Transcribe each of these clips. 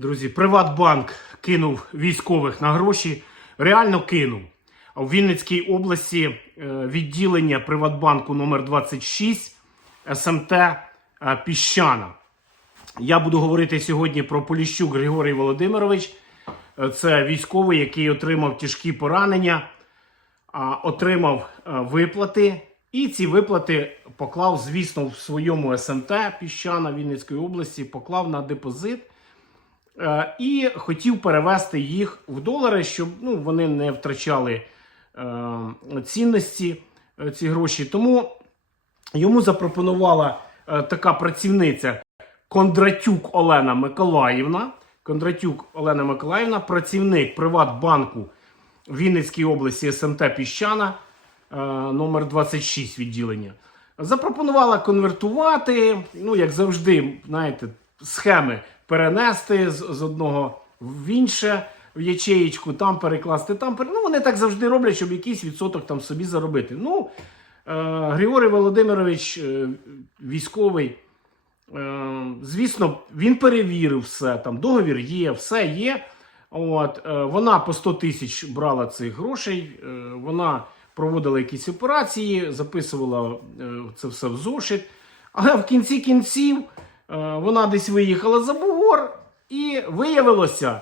Друзі, Приватбанк кинув військових на гроші. Реально кинув. В Вінницькій області е, відділення Приватбанку номер 26 СМТ е, Піщана. Я буду говорити сьогодні про Поліщук Григорій Володимирович. Е, Це військовий, який отримав тяжкі поранення, отримав виплати. І ці виплати поклав, звісно, в своєму СМТ Піщана Вінницької області, поклав на депозит. Е, і хотів перевести їх в долари, щоб ну, вони не втрачали е, цінності е, ці гроші. Тому йому запропонувала така працівниця Кондратюк Олена Миколаївна. Кондратюк Олена Миколаївна, працівник Приватбанку Вінницькій області СМТ Піщана, номер 26 відділення. Запропонувала конвертувати, ну, як завжди, знаєте, схеми перенести з, з одного в інше в ячеєчку, там перекласти, там пере... Ну, вони так завжди роблять, щоб якийсь відсоток там собі заробити. Ну, е, Григорій Володимирович, е, військовий, е, звісно, він перевірив все. Там договір є, все є. От, е, вона по 100 тисяч брала цих грошей, е, вона проводила якісь операції, записувала е, це все в зошит. Але в кінці кінців вона десь виїхала за бугор, і виявилося,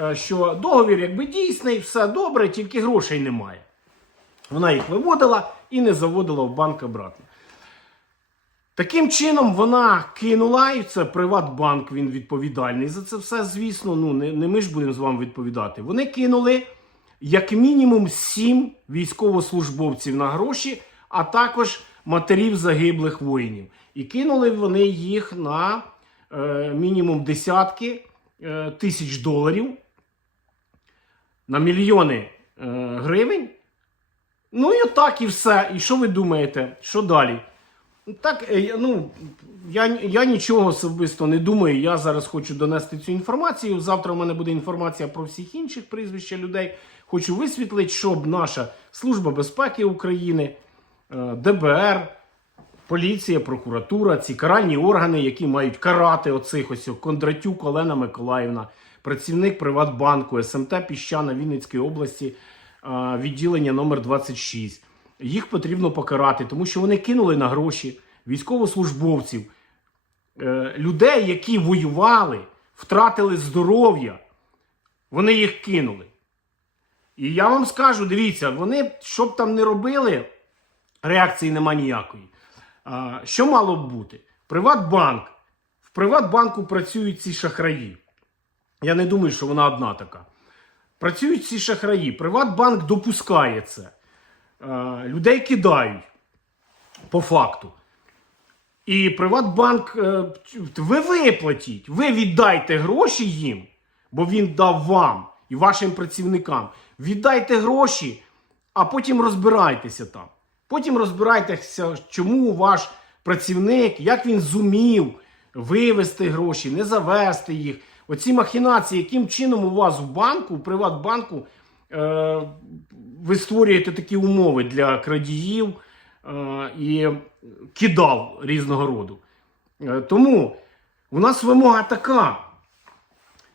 е, що договір якби дійсний, все добре, тільки грошей немає. Вона їх виводила і не заводила в банк обратно. Таким чином вона кинула, і це Приватбанк, він відповідальний за це все, звісно. Ну, не, не ми ж будемо з вами відповідати. Вони кинули як мінімум сім військовослужбовців на гроші, а також матерів загиблих воїнів. І кинули вони їх на е, мінімум десятки е, тисяч доларів, на мільйони е, гривень. Ну і отак і все. І що ви думаєте? Що далі? Так, е, ну, я, я нічого особисто не думаю. Я зараз хочу донести цю інформацію. Завтра у мене буде інформація про всіх інших прізвища людей. Хочу висвітлити, щоб наша Служба безпеки України, ДБР, поліція, прокуратура, ці каральні органи, які мають карати оцих ось Кондратюк Олена Миколаївна, працівник Приватбанку, СМТ Піщана Вінницької області, е, відділення номер 26. Їх потрібно покарати, тому що вони кинули на гроші військовослужбовців, е, людей, які воювали, втратили здоров'я. Вони їх кинули. І я вам скажу, дивіться, вони, що б там не робили, реакції нема ніякої. Що мало б бути? Приватбанк. В Приватбанку працюють ці шахраї. Я не думаю, що вона одна така. Працюють ці шахраї. Приватбанк допускає це. Людей кидають по факту. І Приватбанк, е, ви виплатіть, ви віддайте гроші їм, бо він дав вам і вашим працівникам. Віддайте гроші, а потім розбирайтеся там. Потім розбирайтеся, чому ваш працівник, як він зумів вивести гроші, не завести їх. Оці махінації, яким чином у вас в банку, в Приватбанку, е, ви створюєте такі умови для крадіїв е, і кидал різного роду. Е, тому у нас вимога така.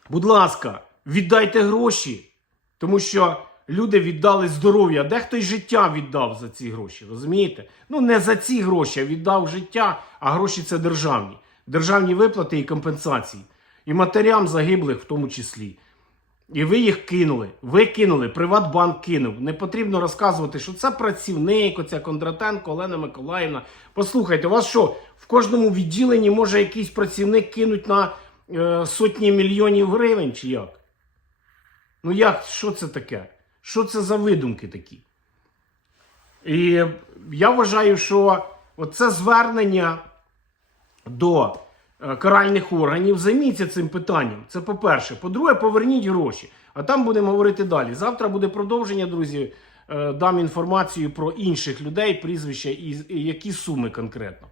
Будь ласка, віддайте гроші, тому що люди віддали здоров'я, дехто й життя віддав за ці гроші. Розумієте? Ну не за ці гроші, а віддав життя, а гроші це державні. Державні виплати і компенсації. І матерям загиблих в тому числі. І ви їх кинули. Ви кинули, Приватбанк кинув. Не потрібно розказувати, що це працівник, оця Кондратенко, Олена Миколаївна. Послухайте, у вас що, в кожному відділенні може якийсь працівник кинуть на е, сотні мільйонів гривень чи як? Ну як, що це таке? Що це за видумки такі? І я вважаю, що оце звернення до е, каральних органів займіться цим питанням. Це по-перше. По-друге, поверніть гроші. А там будемо говорити далі. Завтра буде продовження, друзі. Е, Дам інформацію про інших людей, прізвища і які суми конкретно.